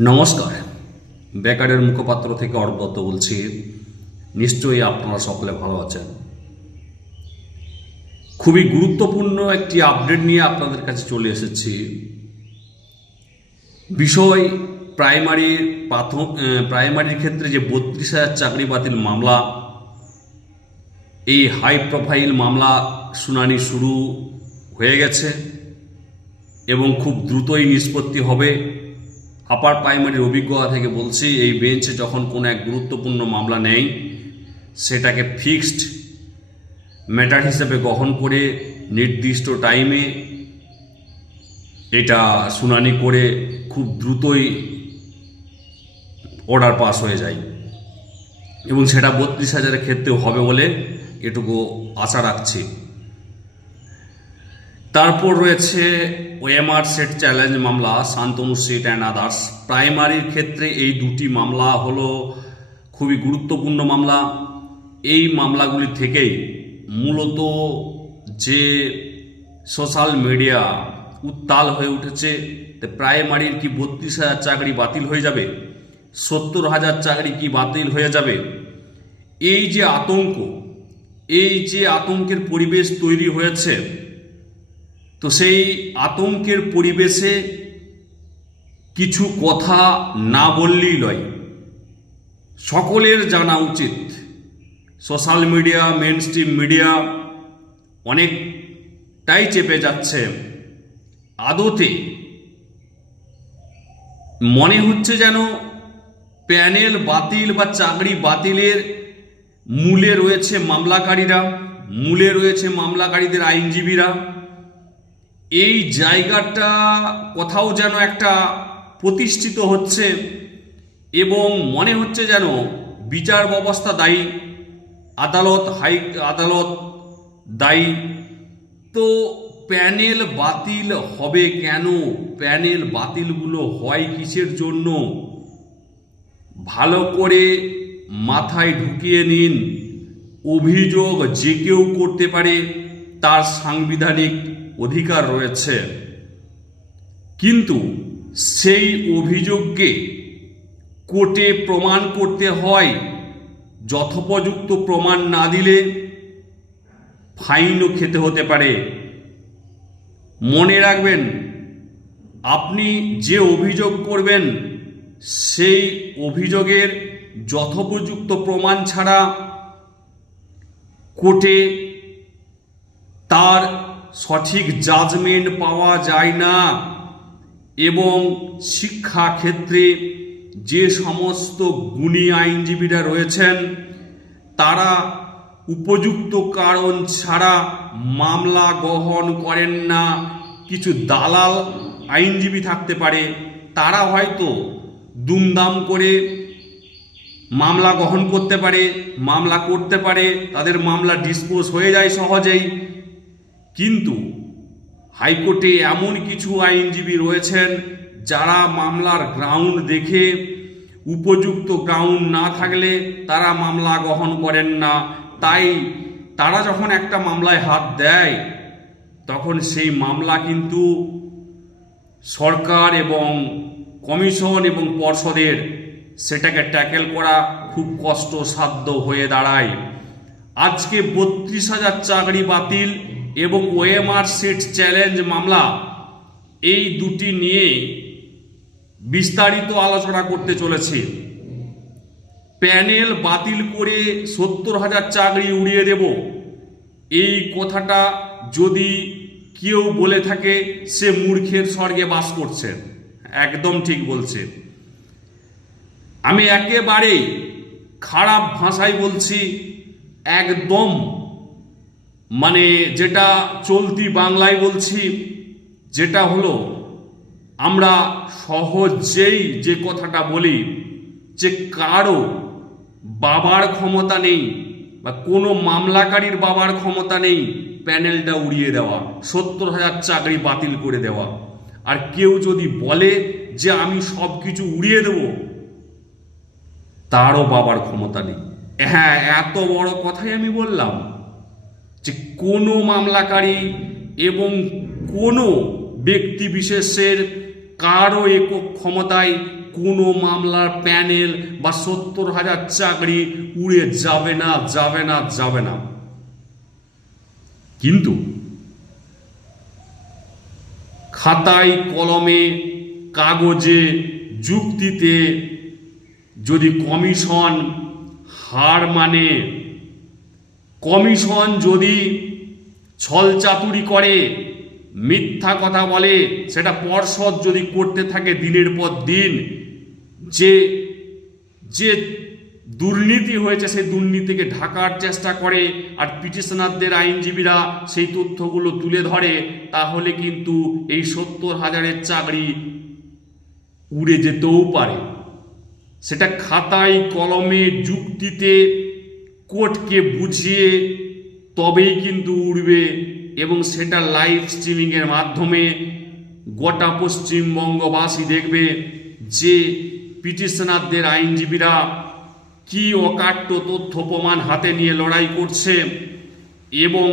নমস্কার। বেকারের মুখপাত্র থেকে অরূপ দত্ত বলছি নিশ্চয়ই আপনারা সকলে ভালো আছেন। খুবই গুরুত্বপূর্ণ একটি আপডেট নিয়ে আপনাদের কাছে চলে এসেছি। বিষয় প্রাইমারি প্রাথম আহ, প্রাইমারির ক্ষেত্রে যে বত্রিশ হাজার চাকরি বাতিল মামলা এই হাই প্রোফাইল মামলা শুনানি শুরু হয়ে গেছে এবং খুব দ্রুতই নিষ্পত্তি হবে। আপার প্রাইমারির অভিজ্ঞতা থেকে বলছি, এই বেঞ্চে যখন কোনো এক গুরুত্বপূর্ণ মামলা নেই, সেটাকে ফিক্সড ম্যাটার হিসেবে গ্রহণ করে, নির্দিষ্ট টাইমে এটা শুনানি করে খুব দ্রুতই অর্ডার পাস হয়ে যায়। এবং সেটা বত্রিশ হাজারের ক্ষেত্রেও হবে বলে এটুকু আশা রাখছি। তারপর রয়েছে ওএমআর সেট চ্যালেঞ্জ মামলা, শান্তনু সেট অ্যান্ড আদার্স। প্রাইমারির ক্ষেত্রে এই দুটি মামলা হলো খুবই গুরুত্বপূর্ণ মামলা। এই মামলাগুলি থেকেই মূলত যে সোশ্যাল মিডিয়া উত্তাল হয়ে উঠেছে প্রাইমারির কি বত্রিশ হাজার চাকরি বাতিল হয়ে যাবে, সত্তর হাজার চাকরি কি বাতিল হয়ে যাবে, এই যে আতঙ্ক, এই যে আতঙ্কের পরিবেশ তৈরি হয়েছে তো সেই আতঙ্কের পরিবেশে কিছু কথা না বললেই নয়। সকলের জানা উচিত। Social media mainstream media অনেকটাই চেপে যাচ্ছে। আদতে মনে হচ্ছে যেন প্যানেল বাতিল বা চাকরি বাতিলের মূলে রয়েছে মামলাকারীরা, মূলে রয়েছে মামলাকারীদের আইনজীবীরা। এই জায়গাটা কোথাও যেন একটা প্রতিষ্ঠিত হচ্ছে এবং মনে হচ্ছে যেন বিচার ব্যবস্থা দায়ী, আদালত, হাই, আদালত দায়ী। তো প্যানেল বাতিল হবে কেন? প্যানেল বাতিলগুলো হয় কিসের জন্য? ভালো করে মাথায় ঢুকিয়ে নিন। অভিযোগ যে কেউ করতে পারে, তার সাংবিধানিক অধিকার রয়েছে। কিন্তু সেই অভিযোগকে কোর্টে প্রমাণ করতে হয়, যথোপযুক্ত প্রমাণ না দিলে ফাইনও খেতে হতে পারে। মনে রাখবেন, আপনি যে অভিযোগ করবেন, সেই অভিযোগের যথোপযুক্ত প্রমাণ ছাড়া কোর্টে তার সঠিক জাজমেন্ট পাওয়া যায় না। এবং শিক্ষা ক্ষেত্রে যে সমস্ত গুণী আইনজীবীরা রয়েছেন, তারা উপযুক্ত কারণ ছাড়া মামলা গ্রহণ করেন না। কিছু দালাল আইনজীবী থাকতে পারে, তারা হয়তো দুমদাম করে মামলা গ্রহণ করতে পারে, মামলা করতে পারে, তাদের মামলা ডিসপোজ হয়ে যায় সহজেই। কিন্তু হাইকোর্টে এমন কিছু আইনজীবী রয়েছেন যারা মামলার গ্রাউন্ড দেখে, উপযুক্ত গ্রাউন্ড না থাকলে তারা মামলা গ্রহণ করেন না। তাই তারা যখন একটা মামলায় হাত দেয়, তখন সেই মামলা কিন্তু সরকার এবং কমিশন এবং পর্ষদের সেটাকে ট্যাকেল করা খুব কষ্টসাধ্য হয়ে দাঁড়ায়। আজকে বত্রিশ হাজার চাকরি বাতিল এবং ওএমআর সেট চ্যালেঞ্জ মামলা, এই দুটি নিয়ে বিস্তারিত আলোচনা করতে চলেছে। প্যানেল বাতিল করে সত্তর হাজার চাকরি উড়িয়ে দেব। এই কথাটা যদি কেউ বলে থাকে, সে মূর্খের স্বর্গে বাস করছে। একদম ঠিক বলছে। আমি একেবারেই খারাপ ভাষায় বলছি, একদম মানে যেটা চলতি বাংলায় বলছি, যেটা হলো, আমরা সহজেই যে কথাটা বলি, যে কারও বাবার ক্ষমতা নেই বা কোনো মামলাকারীর বাবার ক্ষমতা নেই, প্যানেলটা উড়িয়ে দেওয়া, সত্তর হাজার চাকরি বাতিল করে দেওয়া। আর কেউ যদি বলে যে আমি সব কিছু উড়িয়ে দেবো, তারও বাবার ক্ষমতা নেই। হ্যাঁ এত বড় কথাই আমি বললাম। যে কোনো মামলাকারী এবং কোনো ব্যক্তি বিশেষের কারও একক ক্ষমতায় কোনো মামলার প্যানেল বা সত্তর হাজার চাকরি উড়ে যাবে না যাবে না যাবে না। কিন্তু খাতায়, কলমে, কাগজে, যুক্তিতে যদি কমিশন হার মানে কমিশন যদি ছলচাতুরি করে, মিথ্যা কথা বলে, সেটা পর্ষদ যদি করতে থাকে দিনের পর দিন, যে যে দুর্নীতি হয়েছে সেই দুর্নীতিকে ঢাকার চেষ্টা করে আর পিটিশনারদের আইনজীবীরা সেই তথ্যগুলো তুলে ধরে, তাহলে কিন্তু এই সত্তর হাজারের চাকরি উড়ে যেতেও পারে। সেটা খাতায়, কলমে, যুক্তিতে কোর্টকে বুঝিয়ে তবেই কিন্তু উড়বে এবং সেটা লাইভ স্ট্রিমিংয়ের মাধ্যমে গোটা পশ্চিমবঙ্গবাসী দেখবে যে পিটিশনারদের আইনজীবীরা কি অকাট্য তথ্য প্রমাণ হাতে নিয়ে লড়াই করছে এবং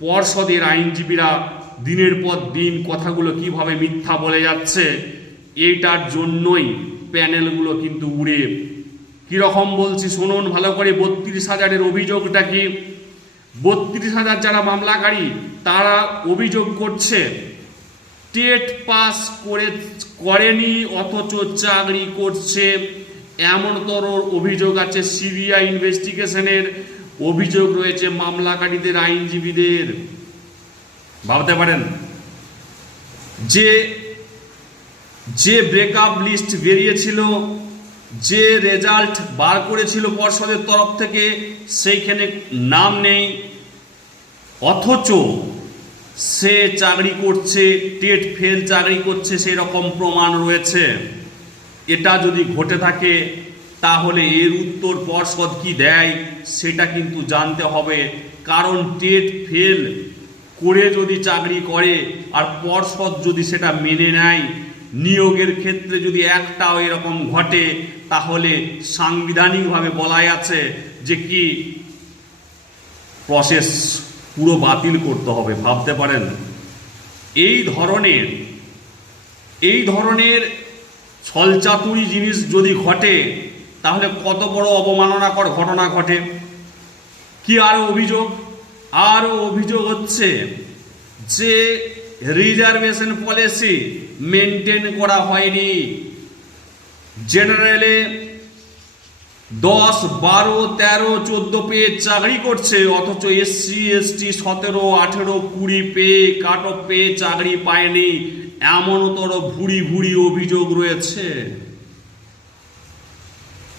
পর্ষদের আইনজীবীরা দিনের পর দিন কথাগুলো কীভাবে মিথ্যা বলে যাচ্ছে, এইটার জন্যই প্যানেলগুলো কিন্তু উড়ে কীরকম বলছি, শুনুন, ভালো করে বত্রিশ হাজারের অভিযোগটা কি? বত্রিশ হাজার যারা মামলাকারী, তারা অভিযোগ করছে, টেট পাস করে, করেনি, অথচ চাকরি করছে। এমন এমনতর অভিযোগ আছে, সিবিআই ইনভেস্টিগেশনের অভিযোগ রয়েছে মামলাকারীদের আইনজীবীদের। ভাবতে পারেন, যে যে ব্রেকআপ লিস্ট বেরিয়েছিল যে রেজাল্ট বার করেছিল পর্ষদের তরফ থেকে, সেইখানে নাম নেই। অথচ সে চাকরি করছে, টেট ফেল চাকরি করছে সেই রকম প্রমাণ রয়েছে। এটা যদি ঘটে থাকে, তাহলে এর উত্তর পর্ষদ কি দেয়, সেটা কিন্তু জানতে হবে। কারণ টেট ফেল করে যদি চাকরি করে, আর পর্ষদ যদি সেটা মেনে নেয়, নিয়োগের ক্ষেত্রে যদি একটাও এরকম ঘটে তাহলে সাংবিধানিকভাবে বলাই আছে যে কি? প্রসেস পুরো বাতিল করতে হবে, ভাবতে পারেন? এই ধরনের এই ধরনের ছলচাতুরি জিনিস যদি ঘটে, তাহলে কত বড় অবমাননাকর ঘটনা ঘটে? কি আরও অভিযোগ? আরও অভিযোগ হচ্ছে যে রিজার্ভেশন পলিসি মেনটেন করা হয়নি। জেনারেলে দশ, বারো, তেরো, চোদ্দ পেয়ে চাকরি করছে, অথচ এসসি এসটি সতেরো, আঠেরো, কুড়ি পেয়ে কাট অফ পেয়ে চাকরি পায়নি। এমনতর ভুড়ি ভুড়ি অভিযোগ রয়েছে।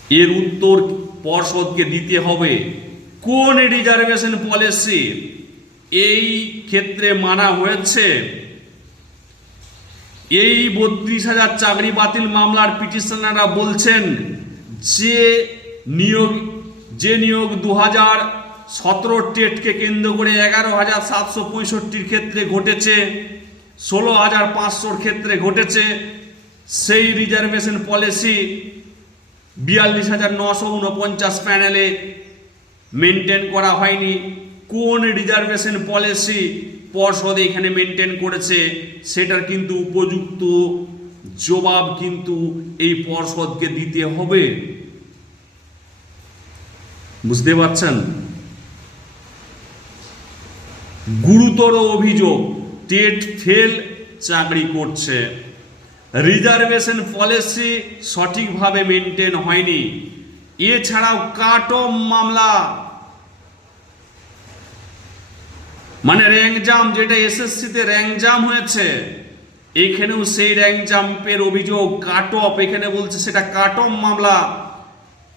এর উত্তর পর্ষদকে দিতে হবে। কোন রিজার্ভেশন পলিসি এই ক্ষেত্রে মানা হয়েছে? এই বত্রিশ হাজার চাকরি বাতিল মামলার পিটিশনাররা বলছেন, যে নিয়োগ যে নিয়োগ দু হাজার সতেরো টেটকে কেন্দ্র করে এগারো হাজার সাতশো পঁয়ষট্টির ক্ষেত্রে ঘটেছে, ষোলো হাজার পাঁচশোর ক্ষেত্রে ঘটেছে, সেই রিজার্ভেশন পলিসি বিয়াল্লিশ হাজার নশো উনপঞ্চাশ প্যানেলে মেনটেন করা হয়নি। কোন রিজার্ভেশন পলিসি পর্ষদ এখানে মেনটেন করেছে, সেটার কিন্তু উপযুক্ত জবাব কিন্তু এই পর্ষদকে দিতে হবে। বুঝতে পারছেন? গুরুতর অভিযোগ, টেট ফেল চাকরি করছে। রিজার্ভেশন পলিসি সঠিকভাবে মেনটেন হয়নি। এছাড়াও কাট অফ মামলা মানে র্যাঙ্ক জাম, যেটা এসএসসিতে র্যাঙ্ক জাম হয়েছে, এখানেও সেই র্যাঙ্ক জাম্পের অভিযোগ, কাট অফ, এখানে বলছে সেটা কাট অফ মামলা।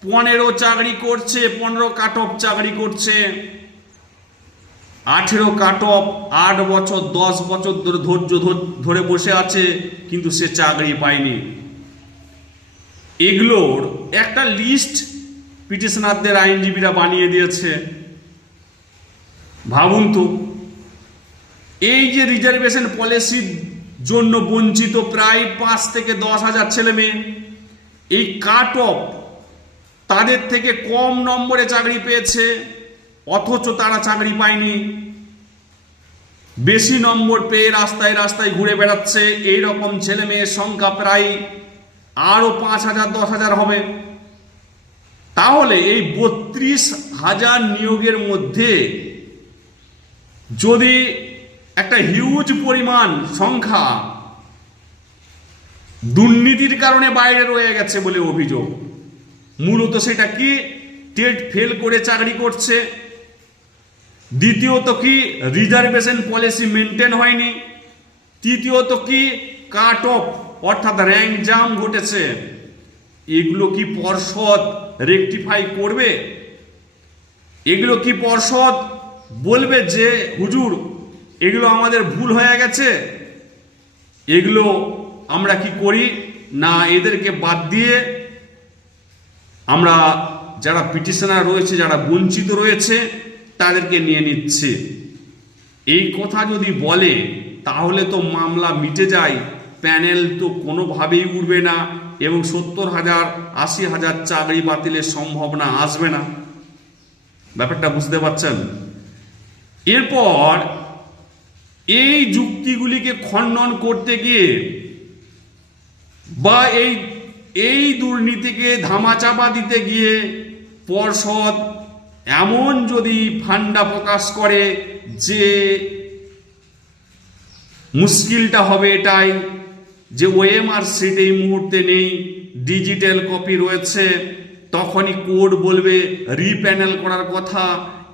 পনেরো চাকরি করছে, পনেরো কাট অফ চাকরি করছে। আঠেরো কাট অফ, আট বছর, দশ বছর ধরে ধৈর্য ধরে বসে আছে, কিন্তু সে চাকরি পায়নি। এগুলোর একটা লিস্ট পিটিশনারদের আইনজীবীরা বানিয়ে দিয়েছে। ভাবুন তো এই যে রিজার্ভেশন পলিসির জন্য বঞ্চিত প্রায় পাঁচ থেকে দশ হাজার ছেলে মেয়ে, এই কাট অফ তাদের থেকে কম নম্বরে চাকরি পেয়েছে, অথচ তারা চাকরি পায়নি। বেশি নম্বর পেয়ে রাস্তায় রাস্তায় ঘুরে বেড়াচ্ছে এই রকম ছেলে মেয়ের সংখ্যা প্রায় আরও পাঁচ হাজার, দশ হাজার হবে। তাহলে এই বত্রিশ হাজার নিয়োগের মধ্যে যদি একটা হিউজ পরিমাণ সংখ্যা দুর্নীতির কারণে বাইরে রয়ে গেছে বলে অভিযোগ। মূলত সেটা কি? টেট ফেল করে চাকরি করছে। দ্বিতীয়ত কি? রিজার্ভেশন পলিসি মেনটেন হয়নি। তৃতীয়ত কি? কাট অফ, অর্থাৎ র্যাঙ্ক জাম ঘটেছে। এগুলো কি পর্ষদ রেকটিফাই করবে? এগুলো কি পর্ষদ বলবে যে, হুজুর এগুলো আমাদের ভুল হয়ে গেছে। এগুলো আমরা কি করি? না, এদেরকে বাদ দিয়ে আমরা যারা পিটিশনার রয়েছে, যারা বঞ্চিত রয়েছে, তাদেরকে নিয়ে নিচ্ছে। এই কথা যদি বলে, তাহলে তো মামলা মিটে যায়। প্যানেল তো কোনোভাবেই উঠবে না এবং সত্তর হাজার, আশি হাজার চাকরি বাতিলের সম্ভাবনা আসবে না। ব্যাপারটা বুঝতে পারছেন? এরপর এই যুক্তিগুলিকে খণ্ডন করতে গিয়ে বা এই এই দুর্নীতিকে ধামাচাপা দিতে গিয়ে পর্ষদ এমন যদি ফান্ডা প্রকাশ করে যে মুশকিলটা হবে এটাই, যে ওএমআর সিট এই মুহূর্তে নেই, ডিজিটাল কপি রয়েছে, তখনই কোড বলবে, রিপ্যানেল করার কথা,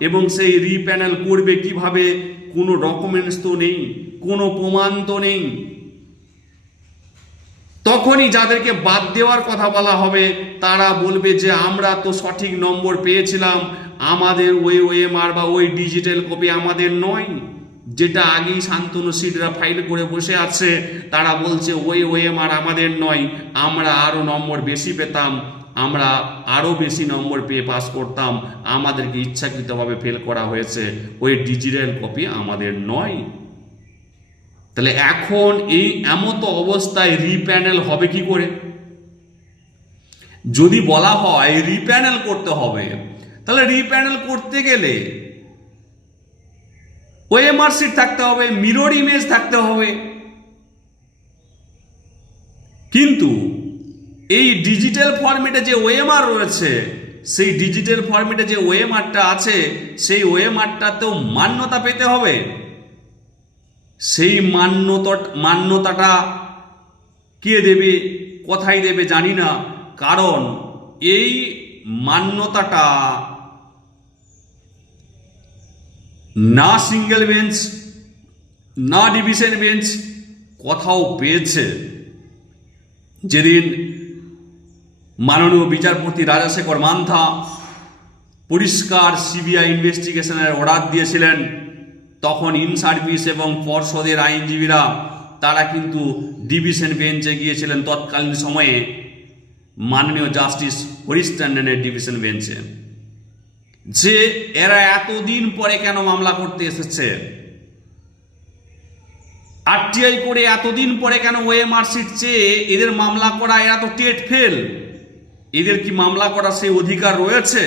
এবং সেই রিপ্যানেল করবে কীভাবে কোনো ডকুমেন্টস তো নেই, কোনো প্রমাণ তো নেই। তখনই যাদেরকে বাদ দেওয়ার কথা বলা হবে, তারা বলবে যে, আমরা তো সঠিক নম্বর পেয়েছিলাম, আমাদের ওই ওএমআর বা ওই ডিজিটাল কপি আমাদের নয়। যেটা আগেই শান্তনু সিটরা ফাইল করে বসে আছে, তারা বলছে, ওই ওএমআর আমাদের নয়, আমরা আরও নম্বর বেশি পেতাম। আমরা আরও বেশি নম্বর পেয়ে পাস করতাম। আমাদেরকে ইচ্ছাকৃতভাবে ফেল করা হয়েছে। ওই ডিজিটাল কপি আমাদের নয়। তাহলে এখন এই এমতো অবস্থায় রিপ্যানেল হবে কি করে? যদি বলা হয় রিপ্যানেল করতে হবে, তাহলে রিপ্যানেল করতে গেলে ওএমআর সিট থাকতে হবে মিরর ইমেজ থাকতে হবে। কিন্তু এই ডিজিটাল ফরম্যাটে যে ওএমআর রয়েছে, সেই ডিজিটাল ফরম্যাটে যে ওএমআরটা আছে, সেই ওএমআরটাতেও মান্যতা পেতে হবে। সেই মান্যতা, মান্যতাটা কে দেবে, কোথায় দেবে জানি না, কারণ এই মান্যতাটা না সিঙ্গেল বেঞ্চ না ডিভিশন বেঞ্চ কোথাও পেয়েছে। যেদিন মাননীয় বিচারপতি রাজাশেখর মান্থা পরিষ্কার সিবিআই ইনভেস্টিগেশনের অর্ডার দিয়েছিলেন। তখন ইন সার্ভিস এবং পর্ষদের আইনজীবীরা, তারা কিন্তু ডিভিশন বেঞ্চে গিয়েছিলেন তৎকালীন সময়ে। মাননীয় জাস্টিস হরিশ ট্যান্ডনের ডিভিশন বেঞ্চে। যে এরা এতদিন পরে কেন মামলা করতে এসেছে? আরটিআই করে এতদিন পরে কেন ওএমআর চেয়ে এদের মামলা করা, এরা তো টেট ফেল। এদের কি মামলা করার সেই অধিকার রয়েছে?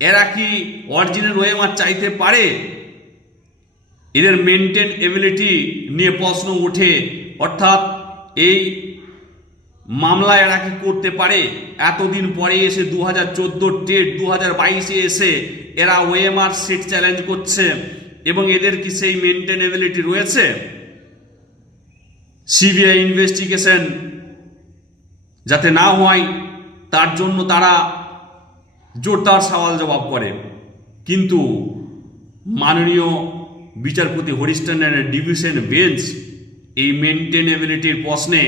এরা কি অরিজিনাল ওএমআর চাইতে পারে? এদের মেনটেন এবিলিটি নিয়ে প্রশ্ন ওঠে। অর্থাৎ এই মামলা এরা কি করতে পারে? এতদিন পরে এসে দু হাজার চোদ্দ টেট দু হাজার বাইশে এসে এরা ওএমআর সিট চ্যালেঞ্জ করছে এবং এদের কি সেই মেনটেনেবিলিটি রয়েছে? সিবিআই ইনভেস্টিগেশন যাতে না হয় তার জন্য তারা জোরদার সওয়াল জবাব করে। কিন্তু মাননীয় বিচারপতি হরিস্টানের ডিভিশন বেঞ্চ এই মেনটেনেবিলিটির প্রশ্নে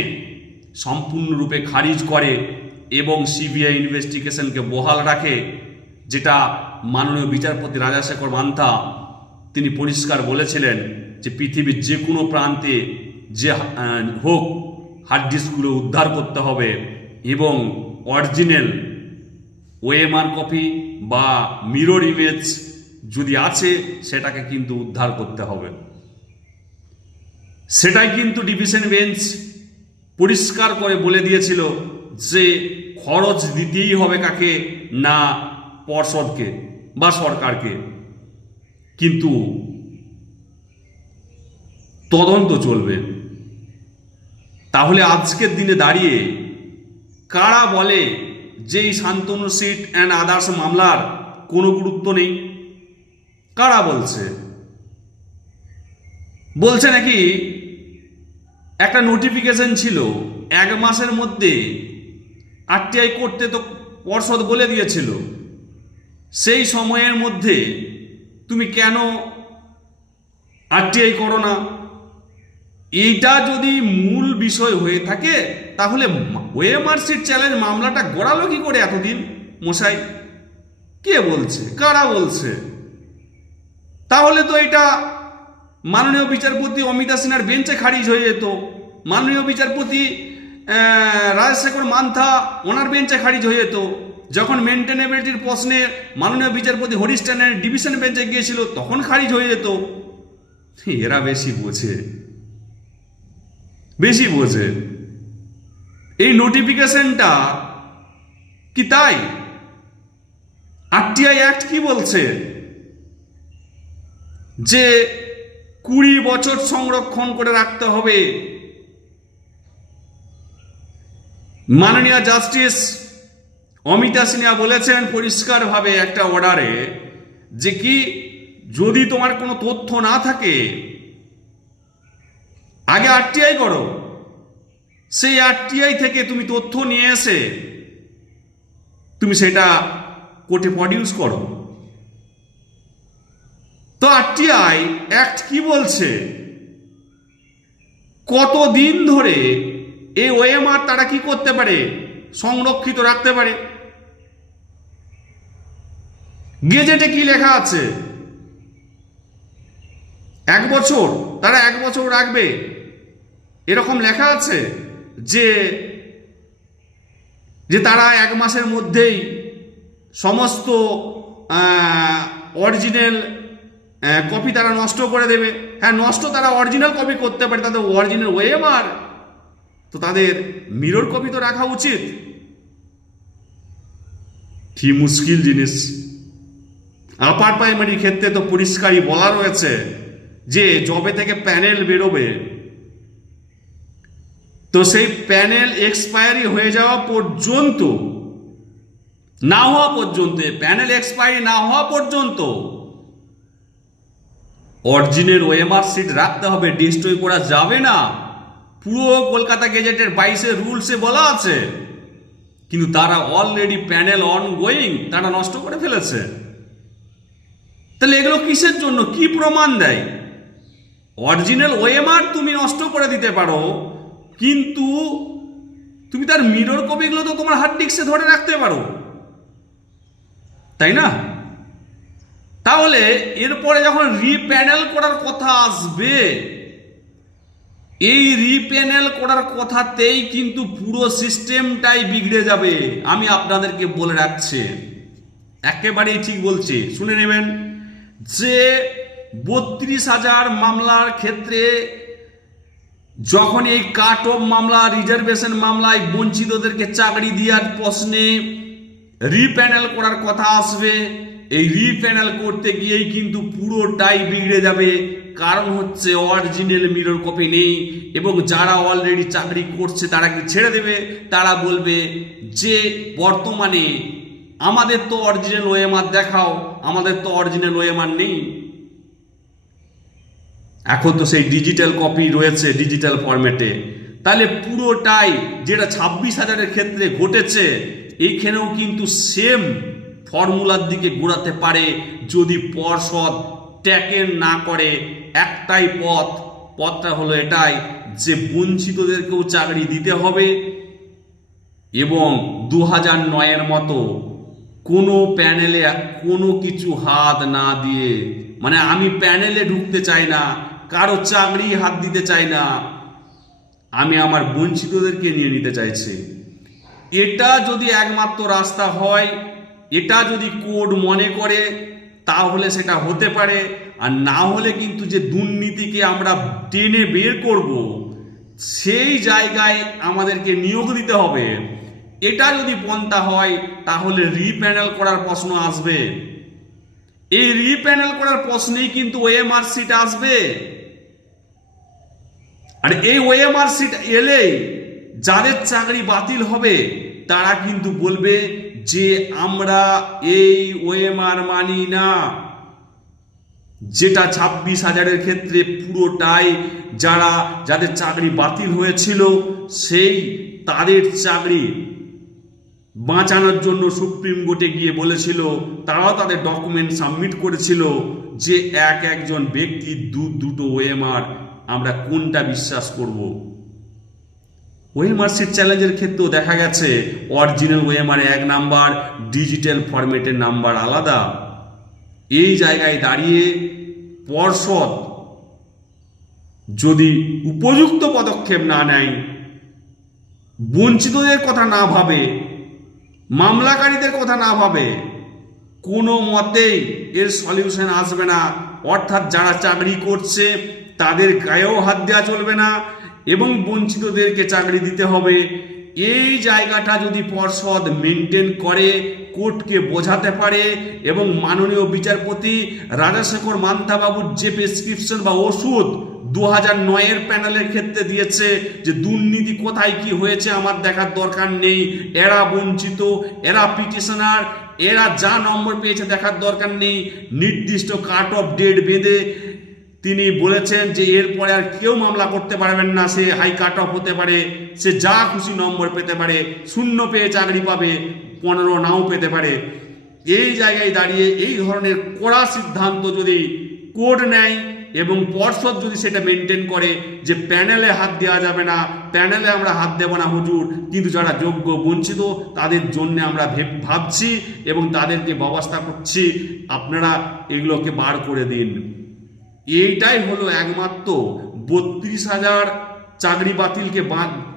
সম্পূর্ণরূপে খারিজ করে এবং সিবিআই ইনভেস্টিগেশনকে বহাল রাখে, যেটা মাননীয় বিচারপতি রাজাশেখর মান্থা তিনি পরিষ্কার বলেছিলেন যে পৃথিবীর যে কোনো প্রান্তে যে হোক হার্ড ডিস্কগুলো উদ্ধার করতে হবে এবং অরিজিনাল ওএমআর কপি বা মিরর ইমেজ যদি আছে, সেটাকে কিন্তু উদ্ধার করতে হবে। সেটাই কিন্তু ডিভিশন বেঞ্চ পরিষ্কার করে বলে দিয়েছিল যে খরচ দিতেই হবে কাকে, না পর্ষদকে বা সরকারকে। কিন্তু তদন্ত চলবে। তাহলে আজকের দিনে দাঁড়িয়ে কারা বলে যে এই শান্তনু সিট অ্যান্ড আদার্স মামলার কোনো গুরুত্ব নেই? কারা বলছে? বলছে নাকি একটা নোটিফিকেশন ছিল, এক মাসের মধ্যে আরটিআই করতে তো পর্ষদ বলে দিয়েছিল। সেই সময়ের মধ্যে তুমি কেন আরটিআই করো না? এইটা যদি মূল বিষয় হয়ে থাকে, তাহলে ওয়েমার্সিট চ্যালেঞ্জ মামলাটা গড়ালো কি করে এতদিন? মশাই, কে বলছে? কারা বলছে? তাহলে তো এটা মাননীয় বিচারপতি অমিতা সিনহার বেঞ্চে খারিজ হয়ে যেত। মাননীয় বিচারপতি রাজশেখর মান্থা ওনার বেঞ্চে খারিজ হয়ে যেত। যখন মেনটেনেবিলিটির প্রশ্নে মাননীয় বিচারপতি হরিস্টানের ডিভিশন বেঞ্চে গিয়েছিল, তখন খারিজ হয়ে যেত। এরা বেশি বোঝে। বেশি বোঝে। নোটিফিকেশনটা কি তাই? আরটিআই অ্যাক্ট কি বলছে? যে কুড়ি বছর সংরক্ষণ করে রাখতে হবে। মাননীয় জাস্টিস অমিতা সিনহা বলেছেন পরিষ্কারভাবে একটা অর্ডারে যে কি, যদি তোমার কোনো তথ্য না থাকে, আগে আরটিআই করো। সেই আরটিআই থেকে তুমি তথ্য নিয়ে এসে তুমি সেটা কোর্টে প্রডিউস করো। তো আরটিআই অ্যাক্ট কি বলছে? কতদিন ধরে এই ওএমআর তারা কি করতে পারে? সংরক্ষিত রাখতে পারে। গেজেটে কি লেখা আছে? এক বছর, তারা এক বছর রাখবে। এরকম লেখা আছে? যে যে তারা এক মাসের মধ্যেই সমস্ত অরিজিনাল কপি তারা নষ্ট করে দেবে। হ্যাঁ নষ্ট তারা অরিজিনাল কপি করতে পারে, তাদের অরিজিনাল ওয়েমার তো তাদের মিরর কপি তো রাখা উচিত। কি মুশকিল জিনিস। আপার প্রাইমারির ক্ষেত্রে তো পরিষ্কারই বলা রয়েছে যে জবে থেকে প্যানেল বেরোবে তো সেই প্যানেল এক্সপায়ারি হয়ে যাওয়া পর্যন্ত, না হওয়া পর্যন্ত প্যানেল এক্সপায়ারি না হওয়া পর্যন্ত অরিজিনাল ওএমআর সিট রাখতে হবে, ডিস্ট্রয় করা যাবে না। পুরো কলকাতা গেজেটের বাইশে রুলসে বলা আছে, কিন্তু তারা অলরেডি প্যানেল অন গোয়িং তারা নষ্ট করে ফেলেছে। তাহলে এগুলো কিসের জন্য? কি প্রমাণ দেয়? অরিজিনাল ওএমআর তুমি নষ্ট করে দিতে পারো। কিন্তু তুমি তার মিরর কপিগুলো তো তোমার হার্ড ডিস্কে ধরে রাখতে পারো। তাই না? তাহলে এরপরে যখন রিপ্যানেল করার কথা আসবে, এই রিপ্যানেল করার কথাতেই কিন্তু পুরো সিস্টেমটাই বিগড়ে যাবে। আমি আপনাদেরকে বলে রাখছি, একেবারেই ঠিক বলছি। শুনে নেবেন যে বত্রিশ হাজার মামলার ক্ষেত্রে যখন এই কাট অফ মামলা, রিজার্ভেশন মামলায় বঞ্চিতদেরকে চাকরি দেওয়ার প্রশ্নে রিপ্যানেল করার কথা আসবে, এই রিপ্যানেল করতে গিয়েই কিন্তু পুরোটাই বিগড়ে যাবে। কারণ হচ্ছে অরিজিনাল মিরর কপি নেই এবং যারা অলরেডি চাকরি করছে তারা কি ছেড়ে দেবে? তারা বলবে যে, বর্তমানে আমাদের তো অরিজিনাল ওএমআর দেখাও, আমাদের তো অরিজিনাল ওএমআর নেই। এখন তো সেই ডিজিটাল কপি রয়েছে ডিজিটাল ফরম্যাটে তাহলে পুরোটাই যেটা ছাব্বিশ হাজারের ক্ষেত্রে ঘটেছে, এইখানেও কিন্তু সেম ফর্মুলার দিকে ঘোরাতে পারে যদি পর্ষদ ট্যাকের না করে একটাই পথ। পথটা হলো এটাই যে বঞ্চিতদেরকেও চাকরি দিতে হবে এবং দু হাজার নয়ের মতো কোনো প্যানেলে কোনো কিছু হাত না দিয়ে মানে আমি প্যানেলে ঢুকতে চাই না কারও চাকরি হাত দিতে চাই না। আমি আমার বঞ্চিতদেরকে নিয়ে নিতে চাইছি। এটা যদি একমাত্র রাস্তা হয়, এটা যদি কোড মনে করে, তাহলে সেটা হতে পারে। আর না হলে কিন্তু যে দুর্নীতিকে আমরা টেনে বের করব, সেই জায়গায় আমাদেরকে নিয়োগ দিতে হবে। এটা যদি পন্থা হয়, তাহলে রিপ্যানেল করার প্রশ্ন আসবে। এই রিপ্যানেল করার প্রশ্নেই কিন্তু ওএমআর সিট আসবে। আর এই ওএমআর সিট এলেই যাদের চাকরি বাতিল হবে, তারা কিন্তু বলবে যে আমরা এই ওএমআর মানি না। যেটা ছাব্বিশ হাজারের ক্ষেত্রে পুরোটাই যারা, যাদের চাকরি বাতিল হয়েছিল, সেই তাদের চাকরি বাঁচানোর জন্য সুপ্রিম কোর্টে গিয়ে বলেছিল, তারাও তাদের ডকুমেন্ট সাবমিট করেছিল যে এক একজন ব্যক্তি দু দুটো ওএমআর আমরা কোনটা বিশ্বাস করব? ওএমআর সিট চ্যালেঞ্জের ক্ষেত্রেও দেখা গেছে অরিজিনাল ওএমআর এক নাম্বার ডিজিটাল ফরম্যাটের নাম্বার আলাদা। এই জায়গায় দাঁড়িয়ে পর্ষদ যদি উপযুক্ত পদক্ষেপ না নেয়, বঞ্চিতদের কথা না ভাবে, মামলাকারীদের কথা না ভাবে, কোনো মতেই এর সলিউশন আসবে না। অর্থাৎ যারা চাকরি করছে তাদের গায়েও হাত দেওয়া চলবে না এবং বঞ্চিতদেরকে চাকরি দিতে হবে। এই জায়গাটা যদি পর্ষদ মেনটেন করে, কোর্টকে বোঝাতে পারে এবং মাননীয় বিচারপতি রাজাশেখর মান্তাবাবুর যে প্রেসক্রিপশন বা ওষুধ দু হাজার নয়ের প্যানেলের ক্ষেত্রে দিয়েছে যে দুর্নীতি কোথায় কি হয়েছে আমার দেখার দরকার নেই, এরা বঞ্চিত, এরা পিটিশনার, এরা যা নম্বর পেয়েছে দেখার দরকার নেই, নির্দিষ্ট কাট অফ ডেট বেঁধে তিনি বলেছেন যে এরপরে আর কেউ মামলা করতে পারবেন না, সে হাই কাট অফ হতে পারে, সে যা খুশি নম্বর পেতে পারে, শূন্য পেয়ে চাকরি পাবে, পনেরো নাও পেতে পারে। এই জায়গায় দাঁড়িয়ে এই ধরনের কড়া সিদ্ধান্ত যদি কোর্ট নেয় এবং পর্ষদ যদি সেটা মেনটেন করে যে প্যানেলে হাত দেওয়া যাবে না, প্যানেলে আমরা হাত দেবো না হুজুর, কিন্তু যারা যোগ্য বঞ্চিত, তাদের জন্য আমরা ভেব- ভাবছি এবং তাদেরকে ব্যবস্থা করছি। আপনারা এগুলোকে বার করে দিন। এইটাই হলো একমাত্র বত্রিশ হাজার চাকরি বাতিলকে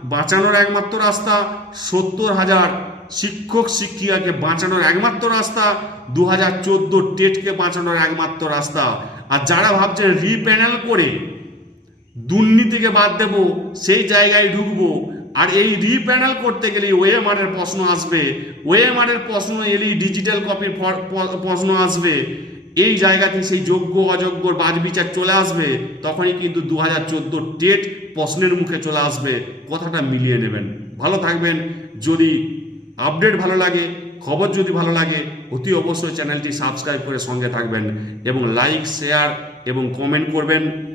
বাঁচানোর একমাত্র রাস্তা, সত্তর হাজার শিক্ষক শিক্ষিকাকে বাঁচানোর একমাত্র রাস্তা, দু হাজার চোদ্দ টেটকে বাঁচানোর একমাত্র রাস্তা। আর যারা ভাবছেন রিপ্যানেল করে দুর্নীতিকে বাদ দেব, সেই জায়গায় ঢুকবো। আর এই রিপ্যানেল করতে গেলে ওএমআর এর প্রশ্ন আসবে। ওএমআর এর প্রশ্ন এলেই ডিজিটাল কপির প্রশ্ন আসবে। এই জায়গাতে সেই যোগ্য অযোগ্যর বাজ বিচার চলে আসবে, তখনই কিন্তু দু হাজার চোদ্দ টেট প্রশ্নের মুখে চলে আসবে। কথাটা মিলিয়ে নেবেন। ভালো থাকবেন। যদি আপডেট ভালো লাগে, খবর যদি ভালো লাগে, অতি অবশ্যই চ্যানেলটি সাবস্ক্রাইব করে সঙ্গে থাকবেন এবং লাইক শেয়ার এবং কমেন্ট করবেন।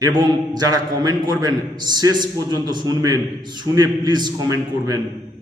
এবং যারা কমেন্ট করবেন, শেষ পর্যন্ত শুনবেন, শুনে প্লিজ কমেন্ট করবেন।